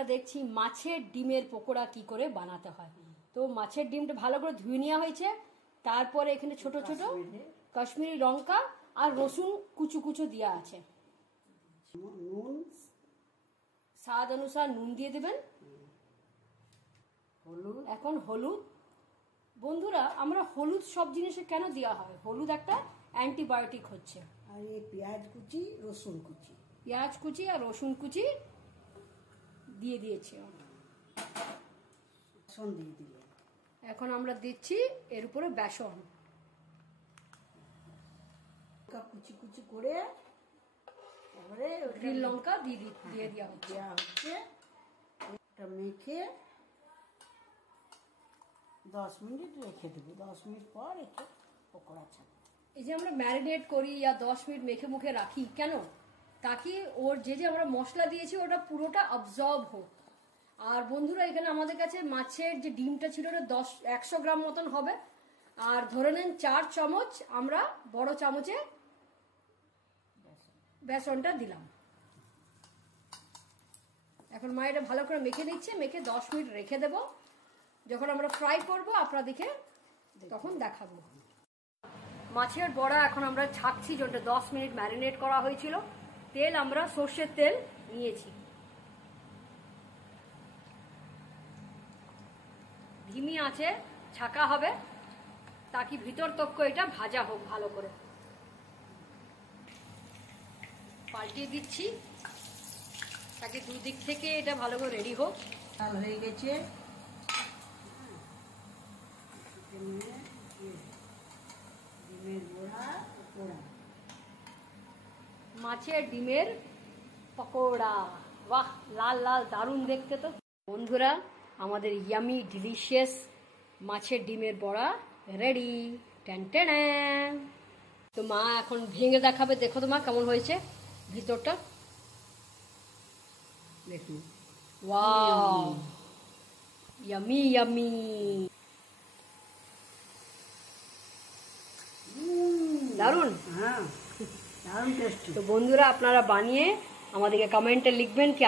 আমরা দেখছি মাছের ডিমের পকোড়া কি করে বানাতে হয়। তো মাছের ডিমটা ভালো করে ধুয়ে নেওয়া হয়েছে, তারপরে এখানে ছোট ছোট কাশ্মীরি লঙ্কা আর রসুন কুচু কুচু দেওয়া আছে। নুন স্বাদ অনুসার নুন দিয়ে দেবেন। হলুদ, এখন হলুদ। বন্ধুরা, আমরা হলুদ সব জিনিসে কেন দেওয়া হয়? হলুদ একটা অ্যান্টিবায়োটিক হচ্ছে। আর এই পেঁয়াজ কুচি, রসুন কুচি, পেঁয়াজ কুচি আর রসুন কুচি দিয়ে দিয়েছি। বেসন দিয়ে দিলাম। এখন আমরা দিচ্ছি এর উপরে বেসন। কুচি কুচি করে তারপরে গ্রিন লঙ্কা দিয়ে দেওয়া হচ্ছে। এটা মেখে 10 মিনিট রেখে দেবো। 10 মিনিট পর রেখে পকোড়া ছাড়বো। এই যে আমরা ম্যারিনেট করি या 10 মিনিট মেখে মুখে রাখি কেন? তাকি ওর যে আমরা মশলা দিয়েছি ওটা পুরোটা অবজর্ব হোক। আর বন্ধুরা, এখানে আমাদের কাছে মাছের যে ডিমটা ছিল ওটা 100 গ্রাম মতন হবে। আর ধরে নেন 4 চামচ আমরা বড় চামচে বেসনটা দিলাম। এখন মা এটা ভালো করে মেখে নিচ্ছে, মেখে 10 মিনিট রেখে দেব। যখন আমরা ফ্রাই করব আপনাদেরকে তখন দেখাবো। মাছের বড়া এখন আমরা ছাকছি, যেটা 10 মিনিট ম্যারিনেট করা হয়েছিল। তেল আমরা সর্ষের তেল নিয়েছি। ধিমি আঁচে ছাকা হবে তাকি ভিতর তক্ক এটা ভাজা হোক ভালো করে। পাল্টিয়ে দিচ্ছি তাকে দুদিক থেকে এটা ভালো করে রেডি হোক। লাল হয়ে গেছে। ডিমের বড়া পকোড়া, মাছের ডিমের পকোড়া, বাহ, লাল লাল, দারুণ দেখতে। তো বন্ধুরা, আমাদের ইয়ামি ডিলিশিয়াস মাছের ডিমের বড়া রেডি। Ten ten. তো মা এখন ভেঙে দেখাবে। দেখো তো মা কেমন হয়েছে ভিতরটা। দেখুন, ওয়াও, ইয়ামি ইয়ামি, দারুণ। হ্যাঁ, দারুণ টেস্টি। তো বন্ধুরা, আপনারা বানিয়ে আমাদেরকে কমেন্টে লিখবেন কি